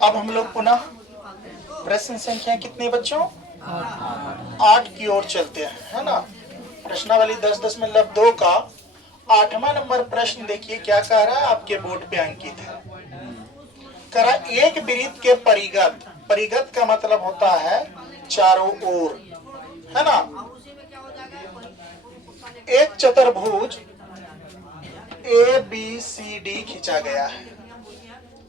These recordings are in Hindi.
अब हम लोग पुनः प्रश्न संख्या कितने बच्चों 8 की ओर चलते हैं, है ना। प्रश्नावली 10.2 का 8वां नंबर प्रश्न देखिए क्या कह रहा है, आपके बोर्ड पे अंकित है। कह रहा एक वृत्त के परिगत, परिगत का मतलब होता है चारों ओर, है ना। एक चतुर्भुज ABCD खींचा गया है।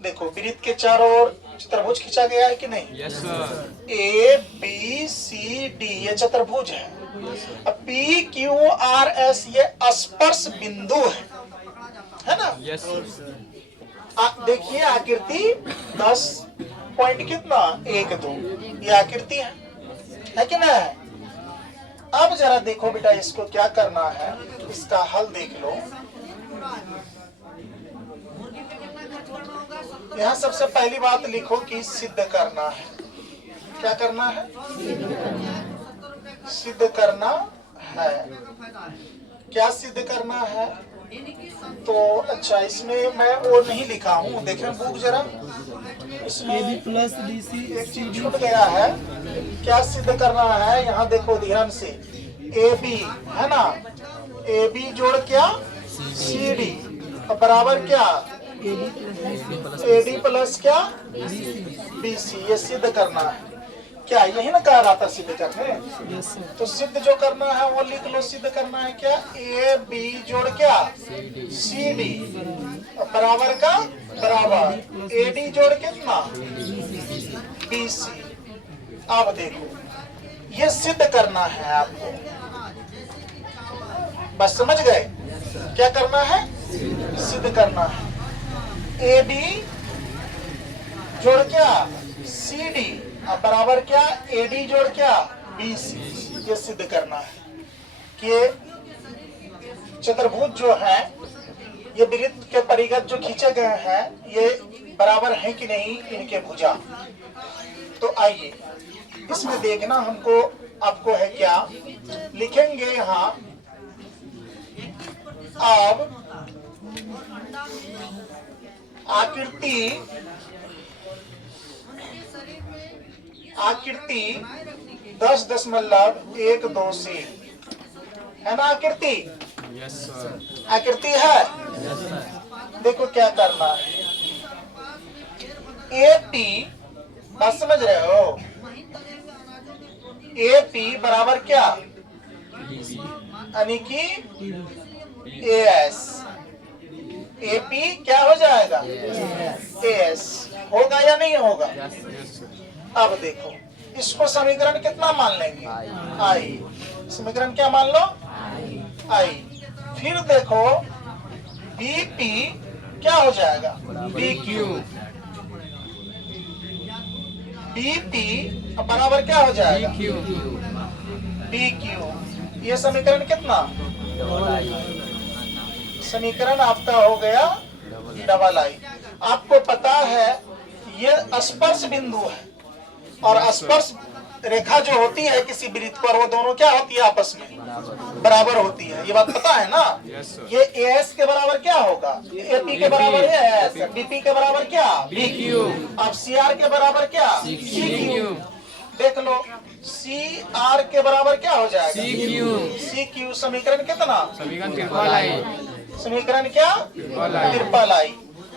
देखो वृत्त के चारों ओर चतुर्भुज खींचा गया है कि नहीं? Yes sir. ABCD ये चतुर्भुज है। अब PQRS ये स्पर्श बिंदु है ना। Yes sir. देखिए आकृति 10 पॉइंट कितना 1 2 ये आकृति है कि नहीं? अब जरा देखो बेटा इसको क्या करना है, इसका हल देख लो। यहाँ सबसे पहली बात लिखो कि सिद्ध करना है। क्या करना है? सिद्ध करना है। क्या सिद्ध करना है? तो अच्छा इसमें मैं वो नहीं लिखा हूँ, देखें बुक जरा, इसमें AB प्लस DC एक चीज छूट गया है। क्या सिद्ध करना है? यहाँ देखो ध्यान से, AB है ना, AB जोड़ क्या CD बराबर क्या AD प्लस क्या BC, ये सिद्ध करना है। क्या यही ना कह रहा था सिद्ध करने? तो सिद्ध जो करना है वो लिख लो। सिद्ध करना है क्या? AB जोड़ क्या CD बराबर का बराबर AD जोड़ कितना BC। अब देखो ये सिद्ध करना है आपको, बस समझ गए क्या करना है? सिद्ध करना है। AB जोड़ क्या CD बराबर क्या AD जोड़ क्या BC, ये सिद्ध करना है कि चतुर्भुज जो है ये वृत्त के परिगत जो खींचे गए हैं ये बराबर है कि नहीं इनके भुजा। तो आइए इसमें देखना हमको आपको है क्या, लिखेंगे यहाँ। अब आकृति 10.12 से है ना आकृति? Yes sir. आकृति है। देखो क्या करना है, AP बात समझ रहे हो? AP बराबर क्या यानी कि AS, AP क्या हो जाएगा AS होगा या नहीं होगा? अब देखो इसको समीकरण कितना मान लेंगे I, समीकरण क्या मान लो I। फिर देखो BP क्या हो जाएगा BQ, BP बराबर क्या हो जाएगा BQ। ये समीकरण कितना? समीकरण आपका हो गया डबल I। आपको पता है ये स्पर्श बिंदु है और स्पर्श रेखा जो होती है किसी वृत्त पर वो दोनों क्या होती है आपस में बराबर होती है, ये बात पता है ना। ये AS के बराबर क्या होगा AP के बराबर AS, BP के बराबर क्या BQ, अब CR के बराबर क्या CQ। देख लो CR के बराबर क्या हो जाएगा CQ। समीकरण कितना? समीकरण ट्रिपल I। समीकरण क्या ट्रिपल I।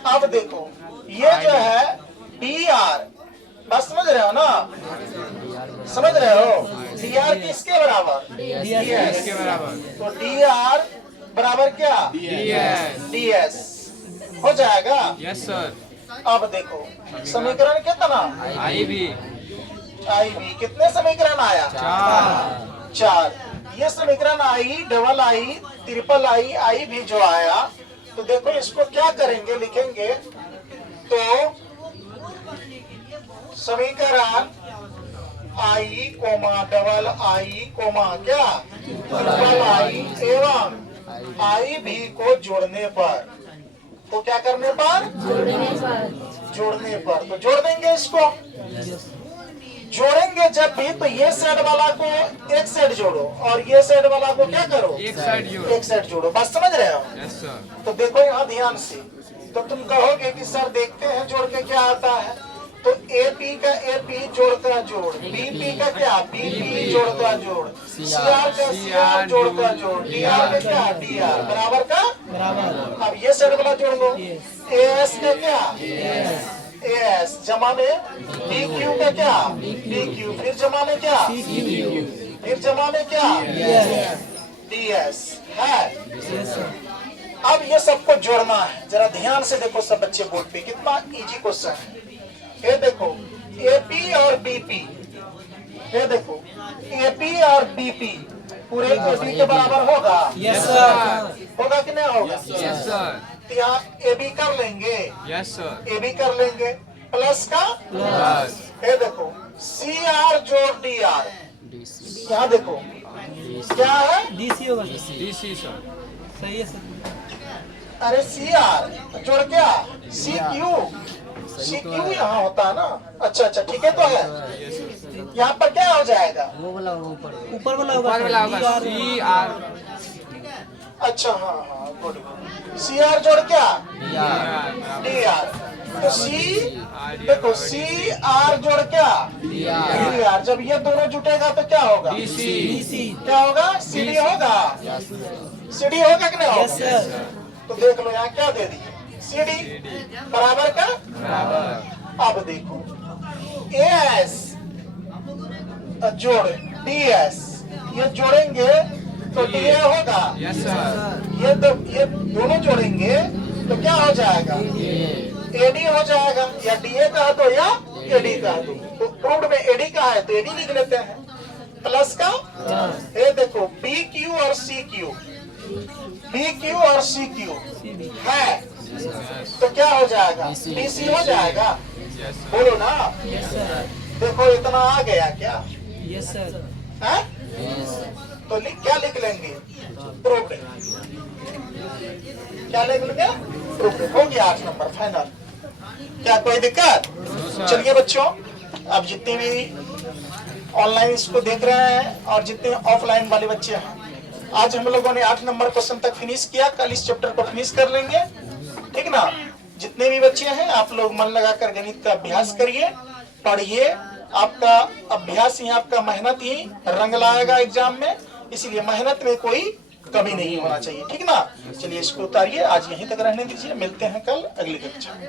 अब देखो ये जो है DR, बस समझ रहे हो ना? समझ रहे हो? DR किसके बराबर DS के बराबर। तो DR बराबर क्या DS हो जाएगा। Yes sir. अब देखो समीकरण कितना IB IB, कितने समीकरण आया 4। ये समीकरण I double I triple I भी जो आया, तो देखो इसको क्या करेंगे, लिखेंगे तो समीकरण I comma double I comma क्या ट्रिपल I एवं IB को जोड़ने पर, तो क्या करने पर जोड़ने पर तो जोड़ देंगे इसको। जोड़ेंगे जब भी तो ये साइड वाला को एक साइड जोड़ो और ये साइड वाला को क्या करो एक साइड जोड़ो। एक साइड जोड़ो, बस समझ रहे हो? Yes sir. तो देखो यहाँ ध्यान से तो तुम कहोगे कि सर देखते हैं जोड़ के क्या आता है। तो AP का AP जोड़ का जोड़, BP का क्या BP जोड़ का जोड़, CR का CR जोड़ का जोड़, DR का क्या DR बराबर का बराबर। अब ये साइड वाला जोड़ लो, AS का क्या AS जमा में DQ का क्या DQ, फिर जमा में क्या फिर जमा में क्या DS है। अब ये सबको जोड़ना है। जरा ध्यान से देखो सब बच्चे बोर्ड पे, कितना इजी क्वेश्चन है। ये देखो AP और BP, ये देखो AP और BP पूरे AB के बराबर होगा। Yes sir. होगा कि नहीं होगा? Yes sir. तो यहाँ AB कर लेंगे, यस सर। AB कर लेंगे प्लस का प्लस। ये देखो CR जोड़ DR, यहाँ देखो क्या है DC होगा DC सर। सही है सर। अरे CR जोड़ क्या CQ यहाँ होता है ना। अच्छा अच्छा ठीक है। तो है यहाँ पर क्या हो जाएगा ऊपर वाला होगा ऊपर वाला होगा CR। अच्छा हाँ हाँ गुड गुड। CR जोड़ क्या DR, तो C देखो CR जोड़ क्या DR, जब ये दोनों जुटेगा तो क्या होगा DC। क्या होगा CD होगा, CD होगा कि नहीं होगा? तो देख लो यहाँ क्या दे दिए CD बराबर का बराबर। अब देखो AS जोड़ DS, ये जोड़ेंगे तो DA होगा। Yes sir. ये दोनों जोड़ेंगे तो क्या हो जाएगा AD हो जाएगा, या DA कहा दो या AD कहा दो। तो प्रूव्ड में AD का है तो AD लिख लेते हैं प्लस का। ये देखो BQ और CQ, BQ और CQ है तो क्या हो जाएगा DC हो जाएगा। बोलो ना, देखो इतना आ गया क्या यस सर। है? तो क्या लिख लेंगे प्रूव्ड, क्या लिख लेंगे प्रूव्ड। हो गया 8 नंबर फाइनल। क्या कोई दिक्कत? चलिए बच्चों, अब जितने भी ऑनलाइन इसको देख रहे हैं और जितने ऑफलाइन वाले बच्चे हैं, आज हम लोगों ने 8 नंबर क्वेश्चन तक फिनिश किया। कल इस चैप्टर को फिनिश कर लेंगे, ठीक ना। जितने भी बच्चे हैं आप लोग मन लगाकर गणित का अभ्यास करिए, पढ़िए। आपका अभ्यास ही आपका मेहनत ही रंग लाएगा एग्जाम में, इसलिए मेहनत में कोई कमी नहीं होना चाहिए, ठीक ना। चलिए इसको उतारिए, आज यहीं तक रहने दीजिए। मिलते हैं कल अगली कक्षा में।